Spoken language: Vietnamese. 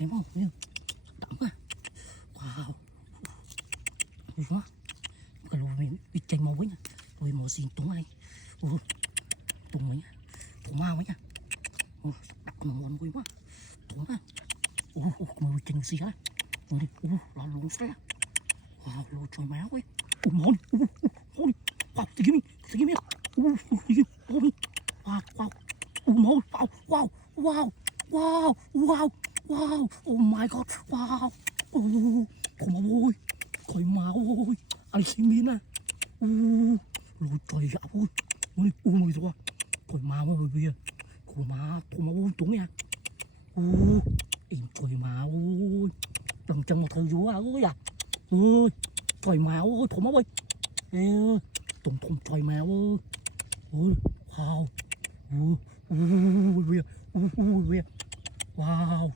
thấy không? Đậm quá. Wow. Ui quá. Cái lùi mình bị chảy màu với nha. Lùi màu xin túng ai. Túng mấy nha. Túng mau mấy nha. Đặt nó ngon vui quá. Túng á. Màu chanh xí á. Ui đi. Là luôn phép. Wow, lùi trời máu ấy. Món. Món. Wow, take me. Take me. Wow, wow. Món. Wow, wow. Wow. Wow, wow, wow, oh my god, wow, thằng máu ơi, khỏi máu ơi, anh xin miếng à, lôi trời ơi, mày rồi, khỏi máu ơi bây giờ, khỏi máu, thằng máu ơi trúng nha, em khỏi máu ơi, đằng chân một thời vúa ơi à, khỏi máu ơi, thằng máu ơi, thằng trời máu ơi, wow, bây giờ, wow.